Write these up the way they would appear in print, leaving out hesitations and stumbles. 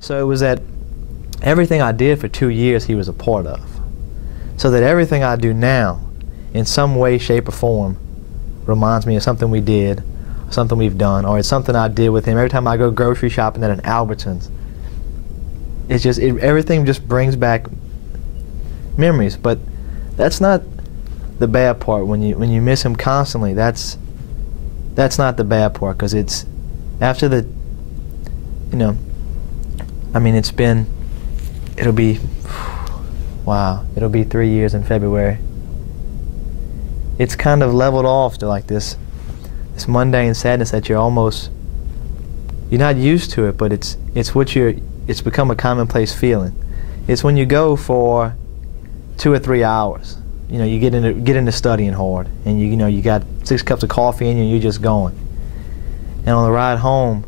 So it was that everything I did for 2 years he was a part of. So that everything I do now, in some way, shape, or form, reminds me of something we did, something we've done, or it's something I did with him. Every time I go grocery shopping at an Albertsons, it's just, everything just brings back memories. But that's not the bad part. When you miss him constantly, that's not the bad part, because it's after the, you know, I mean, it'll be, wow, it'll be 3 years in February. It's kind of leveled off to like this mundane sadness that you're not used to it, but it's become a commonplace feeling. It's when you go for 2 or 3 hours, you know, you get into studying hard, and you know you got 6 cups of coffee in you and you're just going. And on the ride home,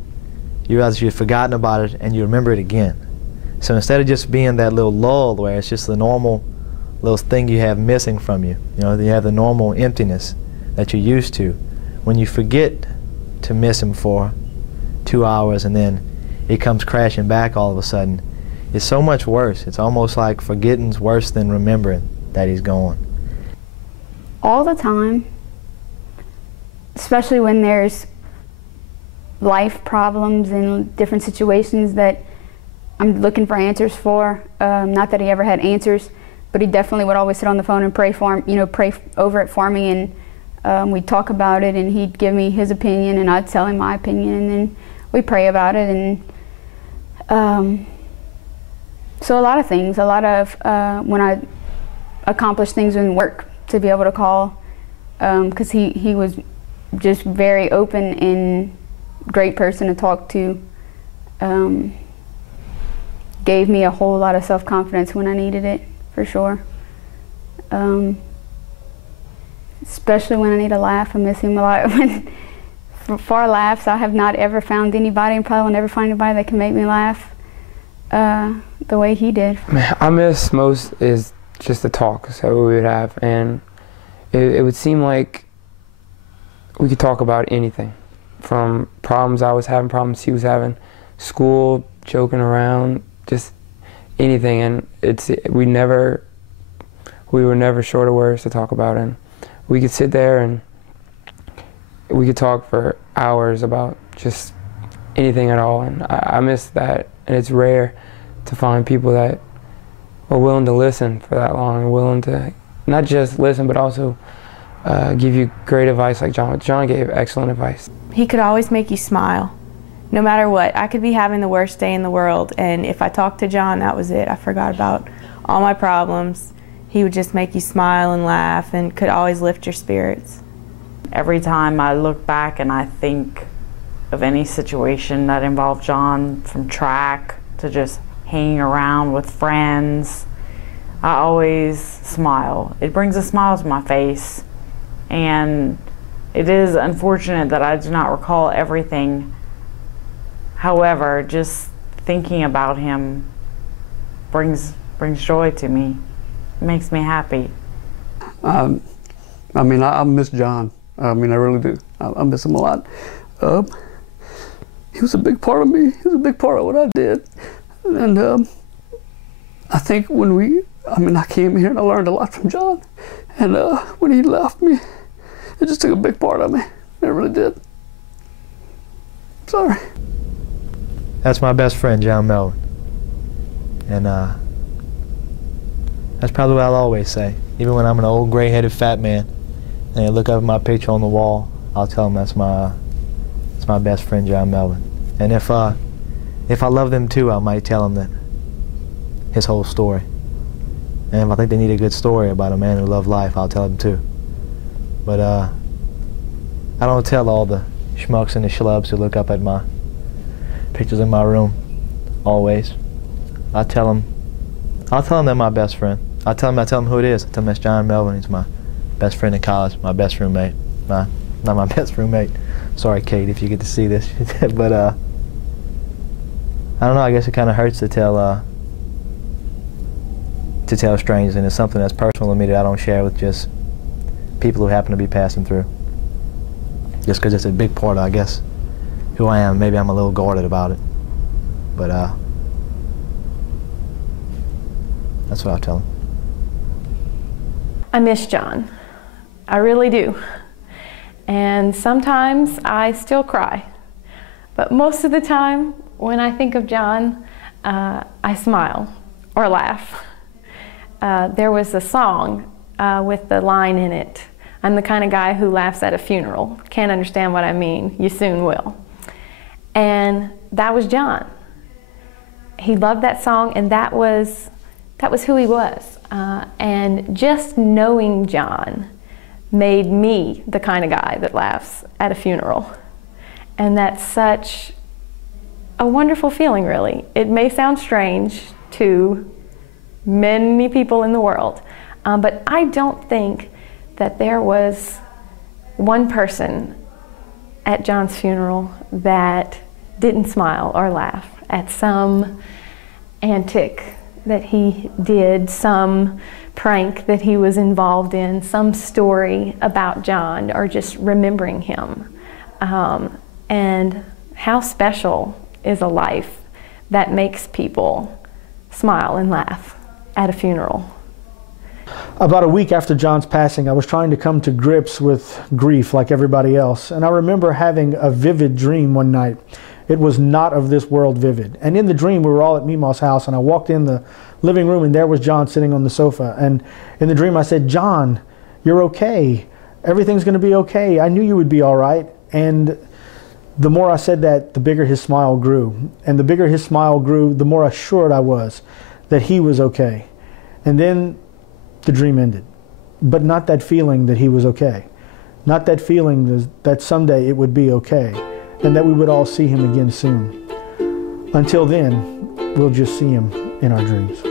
you realize you've forgotten about it and you remember it again. So instead of just being that little lull where it's just the normal little thing you have missing from you, you know, you have the normal emptiness that you're used to, when you forget to miss him for 2 hours and then it comes crashing back all of a sudden, it's so much worse. It's almost like forgetting's worse than remembering that he's gone. All the time, especially when there's life problems and different situations that I'm looking for answers for. Not that he ever had answers, but he definitely would always sit on the phone and pray for him, you know, pray over it for me, and we'd talk about it, and he'd give me his opinion, and I'd tell him my opinion, and then we'd pray about it. And so a lot of things, when I accomplished things in work, to be able to call, because he was just very open and great person to talk to. Gave me a whole lot of self-confidence when I needed it, for sure. Especially when I need a laugh. I miss him a lot. For laughs, I have not ever found anybody, and probably will never find anybody that can make me laugh the way he did. I miss most is just the talks that we would have, and it would seem like we could talk about anything, from problems I was having, problems he was having, school, joking around, just anything. And we were never short of words to talk about, and we could sit there and we could talk for hours about just anything at all. And I miss that, and it's rare to find people that are willing to listen for that long, and willing to not just listen but also give you great advice like John. John gave excellent advice. He could always make you smile, no matter what. I could be having the worst day in the world, and if I talked to John, that was it. I forgot about all my problems. He would just make you smile and laugh, and could always lift your spirits. Every time I look back and I think of any situation that involved John, from track to just hanging around with friends, I always smile. It brings a smile to my face. And it is unfortunate that I do not recall everything. However, just thinking about him brings joy to me. It makes me happy. I mean, I miss John. I mean, I really do. I miss him a lot. He was a big part of me. He was a big part of what I did. And I think I came here and I learned a lot from John. And when he left me, it just took a big part of me. It really did. Sorry. That's my best friend, John Melvin. And that's probably what I'll always say. Even when I'm an old gray-headed fat man and I look up at my picture on the wall, I'll tell him that's my best friend, John Melvin. And if I love them too, I might tell him that his whole story. And if I think they need a good story about a man who loved life, I'll tell them too. But I don't tell all the schmucks and the schlubs who look up at my pictures in my room, always. I'll tell them they're my best friend. I tell them who it is. I tell them that's John Melvin. He's my best friend in college, my best roommate. Not my best roommate. Sorry, Kate, if you get to see this. But I don't know. I guess it kind of hurts to tell strangers, and it's something that's personal to me that I don't share with just people who happen to be passing through. Just because it's a big part of, I guess, who I am. Maybe I'm a little guarded about it. But That's what I'll tell him. I miss John. I really do. And sometimes I still cry. But most of the time, when I think of John, I smile or laugh. There was a song with the line in it, "I'm the kind of guy who laughs at a funeral. Can't understand what I mean, you soon will." And that was John. He loved that song, and that was who he was. And just knowing John made me the kind of guy that laughs at a funeral. And that's such a wonderful feeling, really. It may sound strange to many people in the world, but I don't think that there was one person at John's funeral that didn't smile or laugh at some antic that he did, some prank that he was involved in, some story about John, or just remembering him. And how special is a life that makes people smile and laugh at a funeral. About a week after John's passing, I was trying to come to grips with grief like everybody else, and I remember having a vivid dream one night. It was not of this world vivid. And in the dream, we were all at Mima's house, and I walked in the living room, and there was John sitting on the sofa. And in the dream, I said, "John, you're okay. Everything's going to be okay. I knew you would be all right." And the more I said that, the bigger his smile grew. And the bigger his smile grew, the more assured I was that he was okay. And then the dream ended. But not that feeling that he was okay. Not that feeling that someday it would be okay, and that we would all see him again soon. Until then, we'll just see him in our dreams.